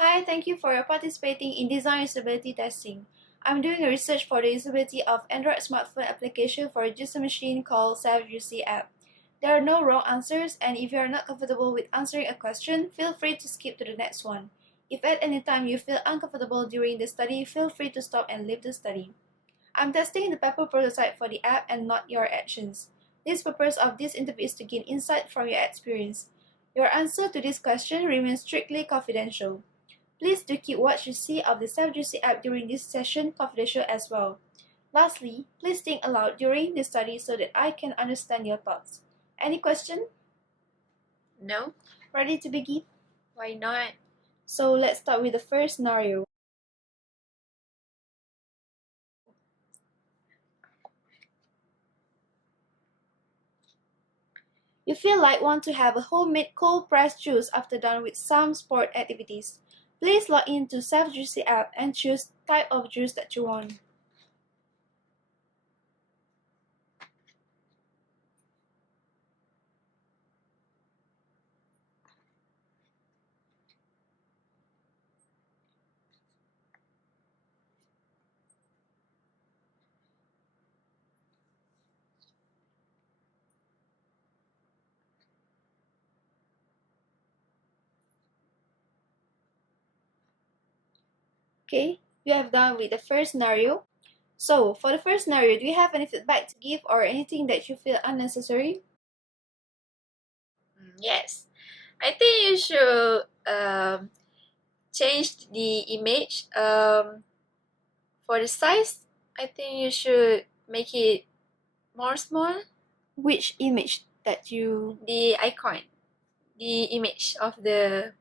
Hi, thank you for participating in design usability testing. I'm doing a research for the usability of Android smartphone application for a user machine called Sef'JuSee app. There are no wrong answers, and if you are not comfortable with answering a question, feel free to skip to the next one. If at any time you feel uncomfortable during the study, feel free to stop and leave the study. I'm testing the paper prototype for the app and not your actions. The purpose of this interview is to gain insight from your experience. Your answer to this question remains strictly confidential. Please do keep what you see of the Sef'JuSee app during this session confidential as well. Lastly, please think aloud during the study so that I can understand your thoughts. Any question? No? Ready to begin? Why not? So let's start with the first scenario. You feel like want to have a homemade cold pressed juice after done with some sport activities. Please log into Sef'JuSee app and choose type of juice that you want. Okay, you have done with the first scenario. So, for the first scenario, do you have any feedback to give or anything that you feel unnecessary? Yes. I think you should change the image. For the size, I think you should make it more small. Which image that you... The icon, the image of the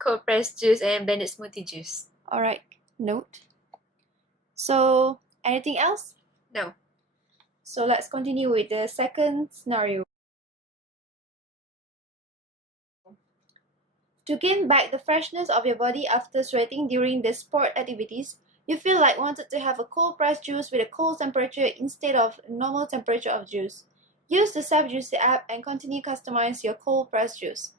cold pressed juice and blended smoothie juice. Alright, note. So, anything else? No. So, let's continue with the second scenario. To gain back the freshness of your body after sweating during the sport activities, you feel like wanted to have a cold pressed juice with a cold temperature instead of normal temperature of juice. Use the Sef'JuSee app and continue customize your cold pressed juice.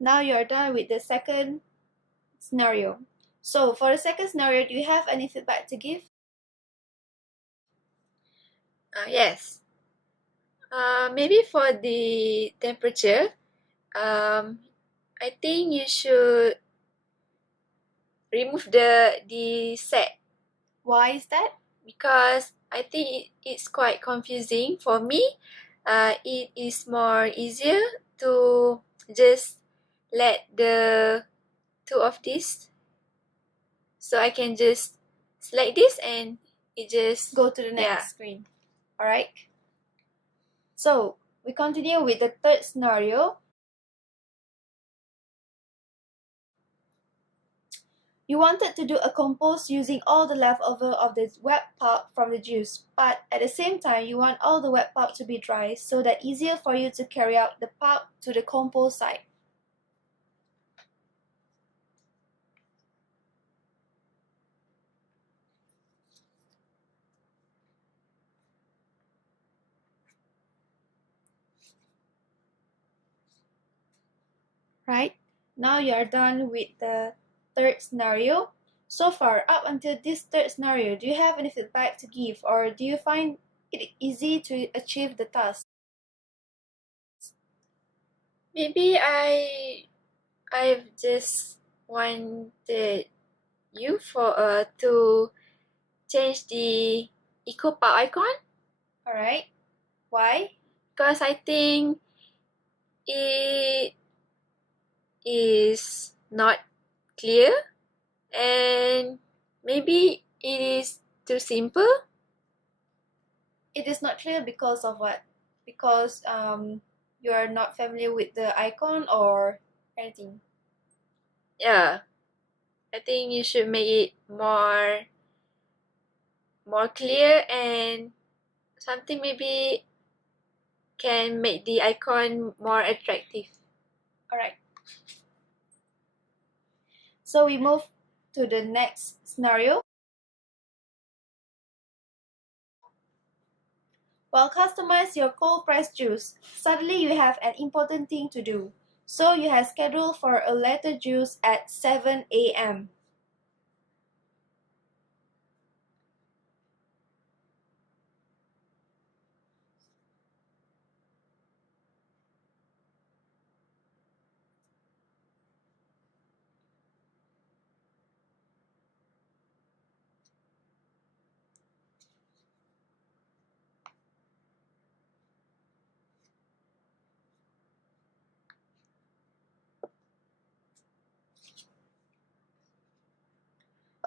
Now you are done with the second scenario. So for the second scenario, do you have any feedback to give? Yes. Maybe for the temperature, I think you should remove the set. Why is that? Because I think it's quite confusing for me. It is more easier to just let the two of these, so I can just select this and it just Go to the next screen. Alright. So we continue with the third scenario. You wanted to do a compose using all the leftover of the wet pulp from the juice, but at the same time you want all the wet pulp to be dry so that easier for you to carry out the pulp to the compose site. Right? Now you are done with the third scenario. So far, up until this third scenario, do you have any feedback to give or do you find it easy to achieve the task? Maybe I've just wanted you for to change the eco pub icon. Alright. Why? Because I think it is not clear and maybe it is too simple. It is not clear because of what? Because you are not familiar with the icon or anything? Yeah, I think you should make it more clear and something maybe can make the icon more attractive. Alright. So we move to the next scenario. While customize your cold pressed juice, suddenly you have an important thing to do. So you have scheduled for a latte juice at 7 a.m.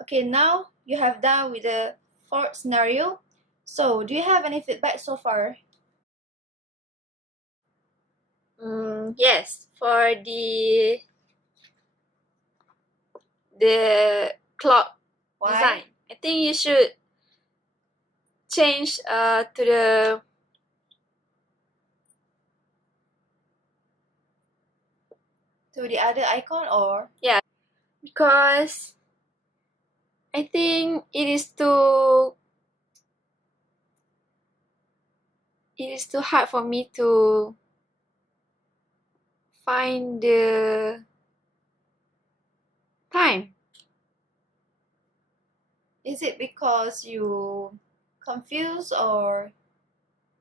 Okay, now you have done with the fourth scenario. So, do you have any feedback so far? Yes, for the clock design, I think you should change To the other icon, or? yeah, because I think it is too hard for me to find the time. Is it because you confused or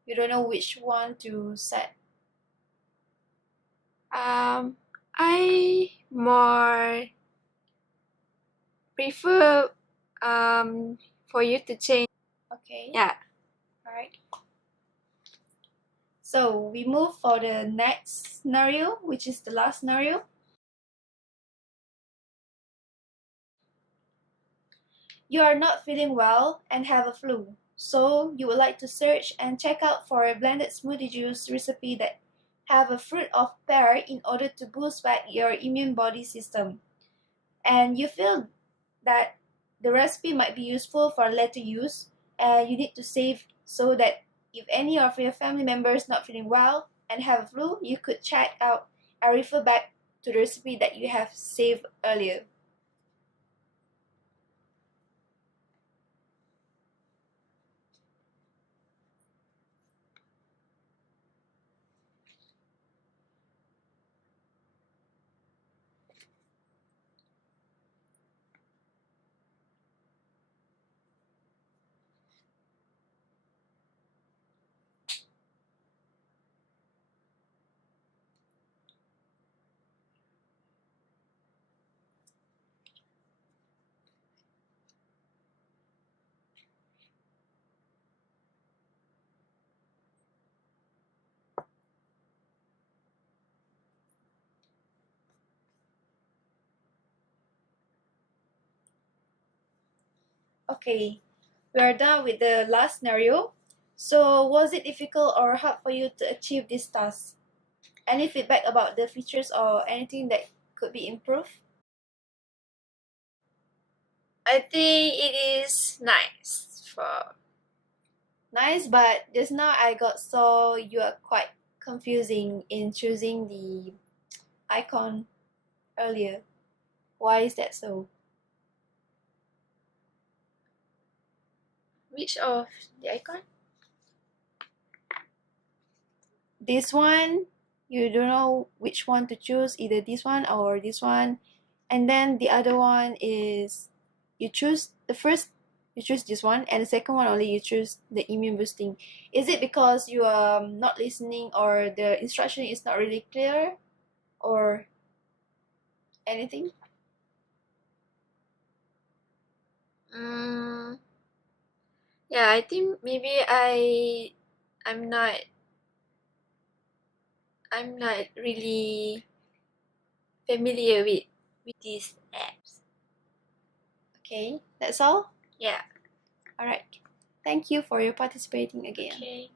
you don't know which one to set? I more prefer for you to change. Okay. Yeah. Alright. So we move for the next scenario, which is the last scenario. You are not feeling well and have a flu, so you would like to search and check out for a blended smoothie juice recipe that have a fruit of pear in order to boost back your immune body system. And you feel that the recipe might be useful for later use, and you need to save so that if any of your family members not feeling well and have a flu, you could check out and refer back to the recipe that you have saved earlier. Okay, we are done with the last scenario. So, was it difficult or hard for you to achieve this task? Any feedback about the features or anything that could be improved? I think it is nice for Nice, but just now I got saw you are quite confusing in choosing the icon earlier. Why is that so? which of the icon? This one, you don't know which one to choose, either this one or this one. And then the other one is you choose the first, you choose this one, and the second one only you choose the immune boosting. Is it because you are not listening or the instruction is not really clear or anything? Yeah, I think maybe I'm not really familiar with these apps. Okay, that's all. Yeah. All right. Thank you for your participating again. Okay.